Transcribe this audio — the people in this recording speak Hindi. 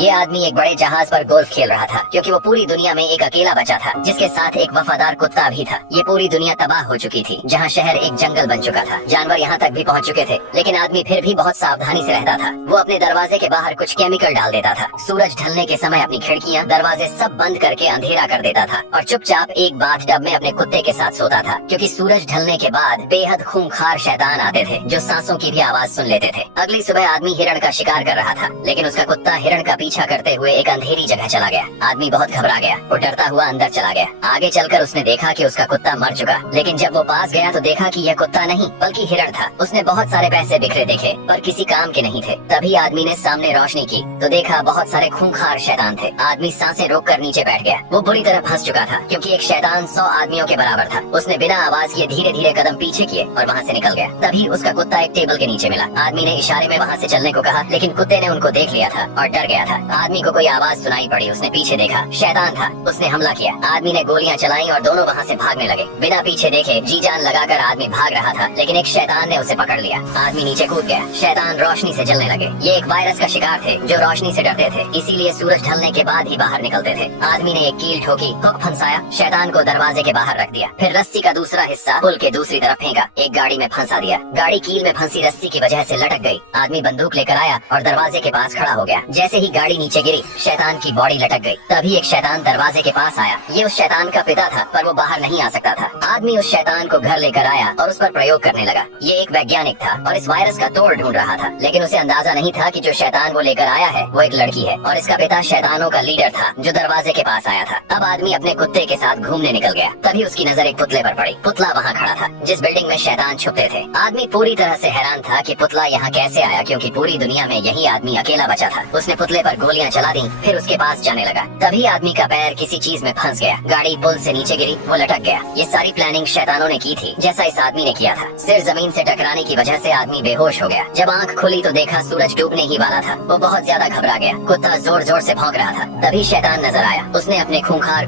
ये आदमी एक बड़े जहाज पर गोल्फ खेल रहा था क्योंकि वो पूरी दुनिया में एक अकेला बचा था जिसके साथ एक वफादार कुत्ता भी था। ये पूरी दुनिया तबाह हो चुकी थी, जहाँ शहर एक जंगल बन चुका था। जानवर यहाँ तक भी पहुँच चुके थे, लेकिन आदमी फिर भी बहुत सावधानी से रहता था। वो अपने दरवाजे के बाहर कुछ केमिकल डाल देता था। सूरज ढलने के समय अपनी खिड़कियाँ दरवाजे सब बंद करके अंधेरा कर देता था और चुपचाप एक बाथटब में अपने कुत्ते के साथ सोता था, क्योंकि सूरज ढलने के बाद बेहद खूंखार शैतान आते थे जो सांसों की भी आवाज सुन लेते थे। अगली सुबह आदमी हिरण का शिकार कर रहा था, लेकिन उसका कुत्ता हिरण का पीछा करते हुए एक अंधेरी जगह चला गया। आदमी बहुत घबरा गया। वो डरता हुआ अंदर चला गया। आगे चलकर उसने देखा कि उसका कुत्ता मर चुका, लेकिन जब वो पास गया तो देखा कि यह कुत्ता नहीं बल्कि हिरण था। उसने बहुत सारे पैसे बिखरे देखे पर किसी काम के नहीं थे। तभी आदमी ने सामने रोशनी की तो देखा बहुत सारे खूंखार शैतान थे। आदमी सांसें रोककर नीचे बैठ गया। वो बुरी तरह फंस चुका था क्योंकि एक शैतान 100 आदमियों के बराबर था। उसने बिना आवाज किए धीरे धीरे कदम पीछे किए और वहाँ से निकल गया। तभी उसका कुत्ता एक टेबल के नीचे मिला। आदमी ने इशारे में वहाँ से चलने को कहा, लेकिन कुत्ते ने उनको देख लिया था और डर गया था। आदमी को कोई आवाज सुनाई पड़ी। उसने पीछे देखा, शैतान था। उसने हमला किया। आदमी ने गोलियां चलाई और दोनों वहाँ से भागने लगे। बिना पीछे देखे जी जान लगाकर आदमी भाग रहा था, लेकिन एक शैतान ने उसे पकड़ लिया। आदमी नीचे कूद गया। शैतान रोशनी से जलने लगे। ये एक वायरस का शिकार थे जो रोशनी से डरते थे, इसीलिए सूरज ढलने के बाद ही बाहर निकलते थे। आदमी ने एक कील ठोकी, हुक फंसाया, शैतान को दरवाजे के बाहर रख दिया। फिर रस्सी का दूसरा हिस्सा पुल के दूसरी तरफ फेंका, एक गाड़ी में फंसा दिया। गाड़ी कील में फंसी रस्सी की वजह से लटक गई। आदमी बंदूक लेकर आया और दरवाजे के पास खड़ा हो गया। जैसे ही गाड़ी नीचे गिरी, शैतान की बॉडी लटक गई। तभी एक शैतान दरवाजे के पास आया। ये उस शैतान का पिता था, पर वो बाहर नहीं आ सकता था। आदमी उस शैतान को घर लेकर आया और उस पर प्रयोग करने लगा। ये एक वैज्ञानिक था और इस वायरस का तोड़ ढूंढ रहा था, लेकिन उसे अंदाजा नहीं था कि जो शैतान वो लेकर आया है वो एक लड़की है और इसका पिता शैतानों का लीडर था जो दरवाजे के पास आया था। अब आदमी अपने कुत्ते के साथ घूमने निकल गया। तभी उसकी नजर एक पुतले पर पड़ी। पुतला वहाँ खड़ा था जिस बिल्डिंग में शैतान छुपते थे। आदमी पूरी तरह से हैरान था कि पुतला यहाँ कैसे आया, क्योंकि पूरी दुनिया में यही आदमी अकेला बचा था। उसने पुतले पर गोलियां चला दी, फिर उसके पास जाने लगा। तभी आदमी का पैर किसी चीज में फंस गया। गाड़ी पुल से नीचे गिरी, वो लटक गया। ये सारी प्लानिंग शैतानों ने की थी, जैसा इस आदमी ने किया था। सिर जमीन से टकराने की वजह से आदमी बेहोश हो गया। जब आंख खुली तो देखा सूरज डूबने ही वाला था। वो बहुत ज्यादा घबरा गया। कुत्ता जोर जोर से भौंक रहा था। तभी शैतान नजर आया। उसने अपने खूंखार